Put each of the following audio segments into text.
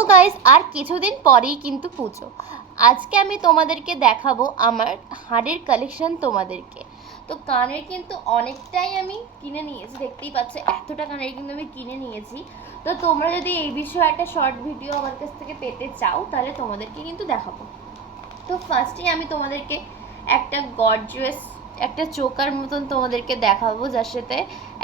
তো গাইজ আর কিছুদিন পরেই কিন্তু পুজো। আজকে আমি তোমাদেরকে দেখাবো আমার হাড়ের কালেকশন তোমাদেরকে। তো কানের কিন্তু অনেকটাই আমি কিনে নিয়েছি, দেখতেই পাচ্ছ এতটা কানের কিন্তু আমি কিনে নিয়েছি। তো তোমরা যদি এই বিষয়ে একটা শর্ট ভিডিও আমার কাছ থেকে পেতে চাও, তাহলে তোমাদেরকে কিন্তু দেখাবো। তো ফার্স্টেই আমি তোমাদেরকে একটা গর্জুয়াস একটা চোকার মতন তোমাদেরকে দেখাবো, যার সাথে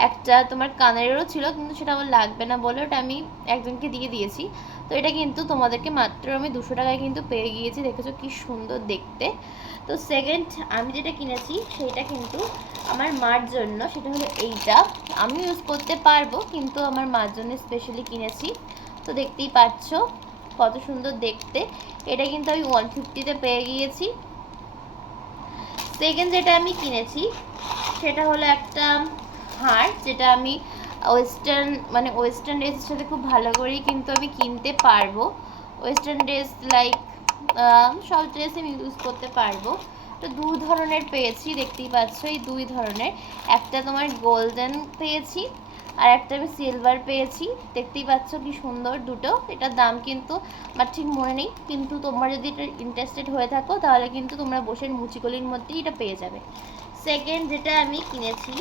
একটা তোমার কানেরও ছিল, কিন্তু সেটা আমার লাগবে না বলে ওটা আমি একজনকে দিয়ে দিয়েছি। তো এটা কিন্তু তোমাদেরকে মাত্র আমি দুশো টাকায় কিন্তু পেয়ে গিয়েছি, দেখেছ কি সুন্দর দেখতে। তো সেকেন্ড আমি যেটা কিনেছি সেটা কিন্তু আমার মার জন্য, সেটা হলো এইটা। আমি ইউজ করতে পারব, কিন্তু আমার মার জন্য স্পেশালি কিনেছি। তো দেখতেই পাচ্ছ কত সুন্দর দেখতে। এটা কিন্তু আমি ওয়ান ফিফটিতে পেয়ে গিয়েছি। সেকেন্ড যেটা আমি কিনেছি, সেটা হলো একটা হার, যেটা আমি ওয়েস্টার্ন মানে ওয়েস্টার্ন ড্রেসের সাথে খুব ভালো করেই কিন্তু আমি কিনতে পারব। ওয়েস্টার্ন ড্রেস লাইক সব ড্রেস আমি ইউজ করতে পারব। তো দু ধরনের পেয়েছি, দেখতেই পাচ্ছ, এই দুই ধরনের। একটা তোমার গোল্ডেন পেয়েছি আর একটা আমি সিলভার পেয়েছি। দেখতেই পাচ্ছ কি সুন্দর দুটো। এটার দাম কিন্তু, আমার ঠিক মনে নেই। কিন্তু তোমরা যদি এটা ইন্টারেস্টেড হয়ে থাকো, তাহলে কিন্তু তোমরা বসে মুচিকলির মধ্যেই এটা পেয়ে যাবে। সেকেন্ড যেটা আমি কিনেছি,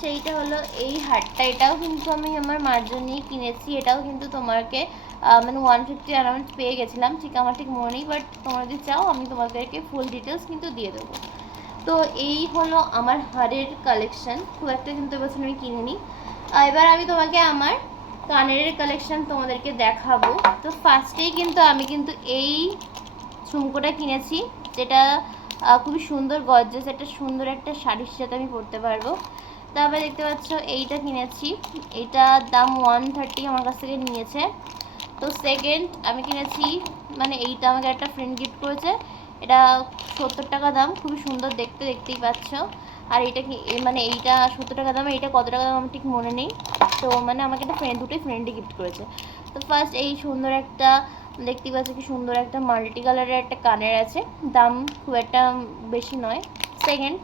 সেইটা হলো এই হারটা। এটাও কিন্তু আমি আমার মার জন্যই কিনেছি। এটাও কিন্তু তোমাকে মানে ওয়ান ফিফটি অ্যারাউন্ড পেয়ে গেছিলাম। ঠিক আমার ঠিক মনে নেই বাট তোমরা যদি চাও, আমি তোমাদেরকে ফুল ডিটেলস কিন্তু দিয়ে দেবো। তো এই হলো আমার হারের কালেকশন খুব একটা কিন্তু এবছর আমি কিনে নিই এবার আমি তোমাকে আমার কানের কালেকশন তোমাদেরকে দেখাবো। তো ফার্স্টেই কিন্তু আমি কিন্তু এই ঝুমকোটা কিনেছি, যেটা খুবই সুন্দর গর্জাস, একটা সুন্দর একটা শাড়ির সাথে আমি পরতে পারব। তারপরে দেখতে পাচ্ছ, এইটা কিনেছি। এইটার দাম ওয়ান থার্টি আমার কাছ থেকে নিয়েছে। তো সেকেন্ড আমি কিনেছি মানে এইটা আমাকে একটা ফ্রেন্ড গিফট করেছে। এটা সত্তর টাকা দাম, খুবই সুন্দর দেখতে, দেখতেই পাচ্ছ। আর এটা কি মানে এইটা সত্তর টাকা দাম এইটা কত টাকা দাম আমার ঠিক মনে নেই। তো মানে আমাকে একটা ফ্রেন্ড দুটোই ফ্রেন্ডই গিফট করেছে। তো ফার্স্ট এই সুন্দর একটা, দেখতে পাচ্ছি কি সুন্দর একটা মাল্টি কালারের একটা কানের আছে। দাম খুব একটা বেশি নয়। সেকেন্ড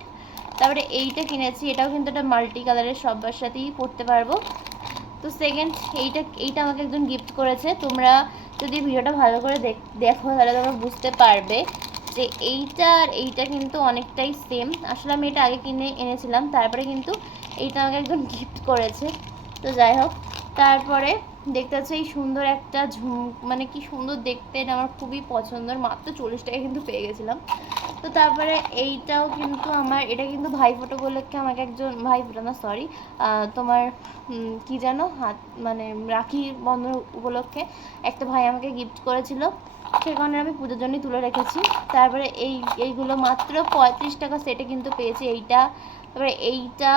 তারপরে এইটা কিনেছি, এটাও কিন্তু একটা মাল্টি কালারের সবার সাথেই পরতে পারব। তো সেকেন্ড এইটা এইটা আমাকে একজন গিফট করেছে। তোমরা যদি ভিডিওটা ভালো করে দেখো, তাহলে তোমরা বুঝতে পারবে। যে এইটা আর এইটা কিন্তু অনেকটাই সেম আসলে আমি এটা আগে কিনে এনেছিলাম, তারপরে কিন্তু এইটা আমাকে একদম গিফট করেছে। তো যাই হোক, তারপরে দেখতে পাচ্ছি এই সুন্দর একটা ঝুম মানে কি সুন্দর দেখতে, এটা আমার খুবই পছন্দের। মাত্র চল্লিশ টাকা কিন্তু পেয়ে গেছিলাম। তো তারপরে এইটাও কিন্তু আমার, এটা কিন্তু ভাইফোঁটো উপলক্ষে আমাকে একজন ভাইফোঁটো না সরি তোমার কি যেন হাত মানে রাখি বন্ধন উপলক্ষে একটা ভাই আমাকে গিফট করেছিল। সে কারণে আমি পুজোর জন্যই তুলে রেখেছি। তারপরে এই, এইগুলো মাত্র পঁয়ত্রিশ টাকা সেটে কিন্তু পেয়েছি এইটা। তারপরে এইটা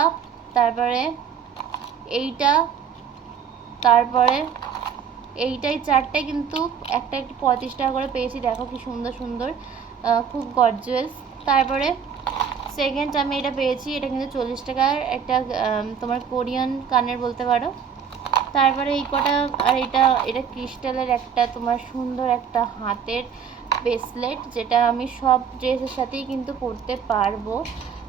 তারপরে এইটা, তারপরে এইটাই চারটে কিন্তু একটা একটু পঁয়ত্রিশ টাকা করে পেয়েছি। দেখো কি সুন্দর সুন্দর। খুব গর্জুয়াস তারপরে সেকেন্ড আমি এটা পেয়েছি, এটা কিন্তু চল্লিশ টাকার একটা তোমার কোরিয়ান কানের বলতে পারো। তারপরে এই কটা, আর এটা এটা ক্রিস্টালের একটা, তোমার সুন্দর একটা হাতের ব্রেসলেট যেটা আমি সব ড্রেসের সাথেই কিন্তু পরতে পারব।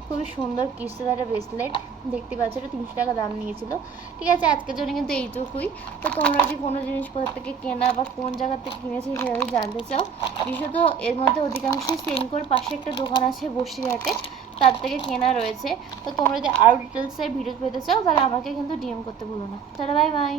খুবই সুন্দর ক্রিস্টালের ব্রেসলেট দেখতে পাচ্ছ, এটা তিনশো টাকা দাম নিয়েছিল। ঠিক আছে, আজকের জন্য কিন্তু এইটুকুই। তো তোমরা যদি কোনো জিনিস কোথা থেকে কেনা বা কোন জায়গা থেকে কিনেছি সেটা জানতে চাও, বিশেষত এর মধ্যে অধিকাংশই সেনকোর পাশে একটা দোকান আছে বসিরহাটে, তার থেকে কেনা রয়েছে। তো তোমরা যদি আরও ডিটেলসের ভিডিও পেতে চাও, তাহলে আমাকে কিন্তু ডিএম করতে ভুলো না। তাহলে বাই বাই